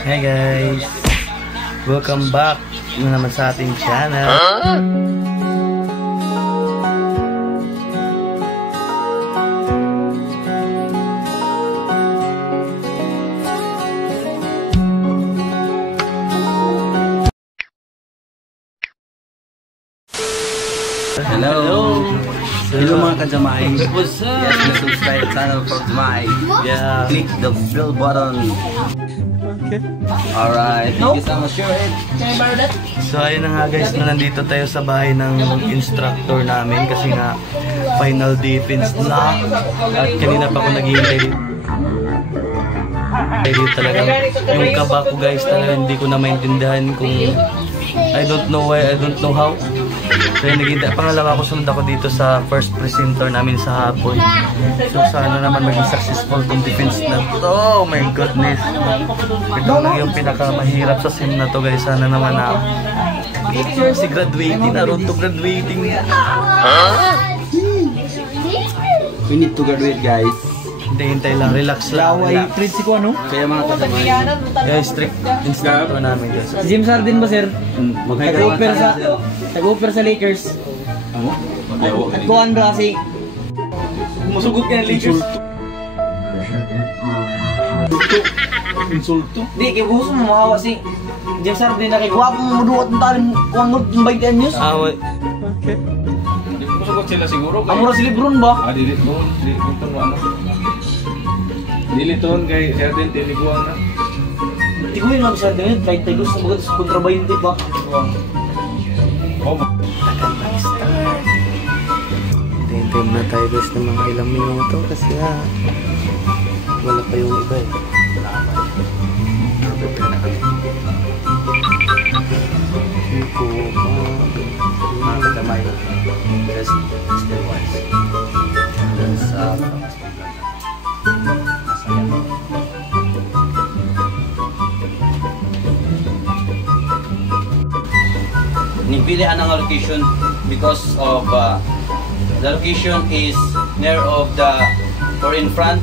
Hey guys, welcome back na naman sa ating channel. Hello. Hello mga kajamay. What's up? Yes, please subscribe channel for Jamay. Yeah. Click the bell button. Okay. Alright. Thank you so much. Sure. So ayun na nga guys, na nandito tayo sa bahay ng instructor namin kasi nga final defense na. At kanina pa ako naghihintay dito. Talagang yung kaba ko guys, talaga hindi ko na maintindihan kung I don't know why, I don't know how. Kaya naghihintay. Pangalawa ko, sunod ako dito sa first presenter namin sa hapon. So sana naman maging successful tong defense na to. Oh my goodness. Ito lang yung pinakamahirap sa sim na to guys. Sana naman na si graduating na, road to graduating. We need to graduate guys. Hintay lang, relax lang. Treat si ko ano? Kaya mga kajamay. Guys, strict instructor namin guys. Si James Harden ba sir? Mag-offer Tag-offer sa Lakers. Kuhan ba kasi? Masugot ka ng Lakers. Insulto. Di, kaya gusto mo makawa si James Harden na kay guwapo mo maduot ng talin kuhan mo ng 20 anyos. Away. Hindi ko masagot sila siguro. Amura si Lebron ba? Dili doon. Dili doon ano. Dili doon kay Harden tiniguan na. Hindi ko yun lang si Harden. Kahit tayo gusto mo sa kontra 20 ba? Oh, Hintay na tayo guys ng mga ilang minuto kasi wala pa yung iba eh. Mga kajamay. Just stay wise. Just nipilian ang location because of the location is near of the or in front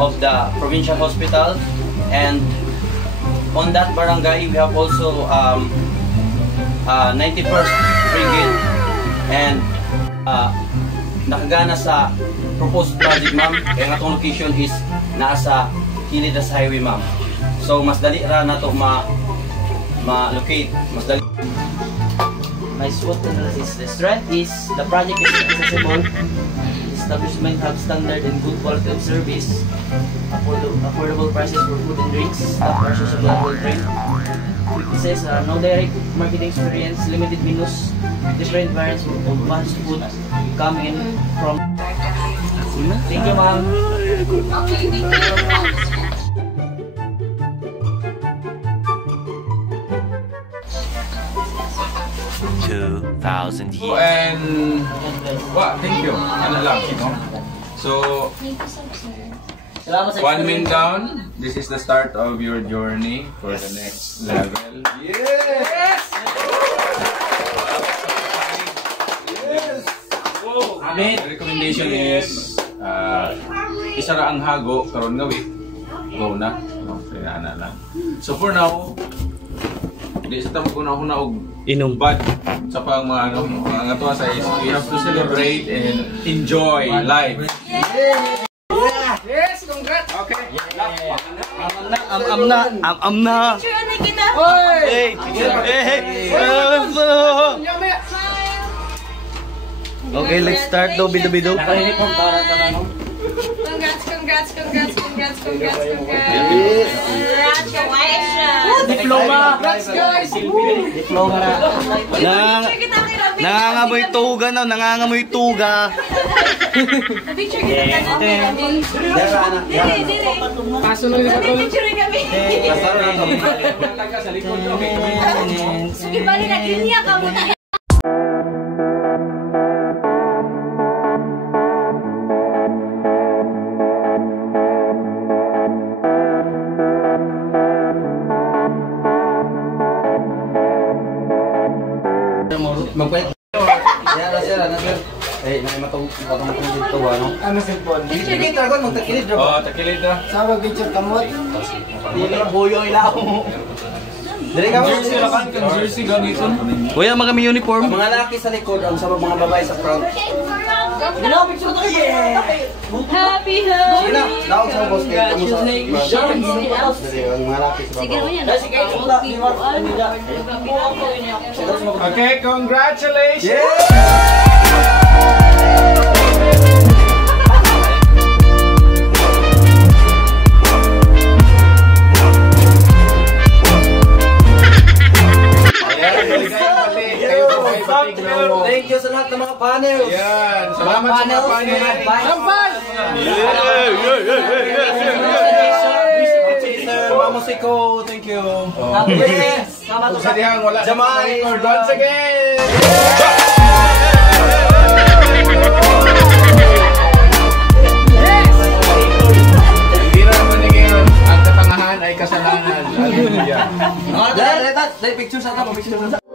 of the provincial hospital, and on that barangay we have also 91st Brigade and nakagana sa proposed project ma'am, kaya nga itong location is nasa kilid sa highway ma'am, so mas dali ra na to ma-locate, mas dali. My SWOT analysis. The strength is the project is accessible. Establishment have standard and good quality of service. Affordable prices for food and drinks. Staff are sociable and well trained. Weaknesses are no direct marketing experience, limited menus, different variants of fast food coming in from. Thank you, ma'am. Okay, thank you. 2,000 years. and thank you. Ano lang, no? So, Salamat sa 1 min down. This is the start of your journey for the next level. Yes! Amen. The recommendation is isa ra ang hago karon nga week. Go na. No, kaya na lang. So for now, di sa tamo ko na og Inom. bad sa pang mga ano, mga tuwa sa is we have to celebrate and enjoy life. Yes, congrats. Okay. Am na. Hey, hey. Okay, let's start do bido. Nakahinip mo para ka lang. Congrats. Congratulations. Diploma. Congrats, guys. Diploma na. Nangangamoy tuga na, nangangamoy tuga. Picture kita. Dili. Kasunod na to. Picture kami. Sige, bali na linya ka muna. Magkwento. Sir. Eh, matong dito ano? Ano simple? Picture Kita kon magtakilid ra. Oh, takilid na. Sa picture kamot. Buyo ila mo. Dali ka mo. Jersey gamiton. Kuya, magami uniform. Mga laki sa likod, ang sa mga babae sa front. Happy holiday. Sina, naog sa boss kay kamusta. Dali ang mga laki sa babae. Okay, congratulations! Thank you sa lahat ng mga panels. Yan, salamat sa mga panel. Sampal! Mama Siko, thank you. Yes! Sa dihang wala na Jamay. record once again! Hindi naman naging ang katangahan ay kasalanan. Hallelujah. Dali, picture sa picture sa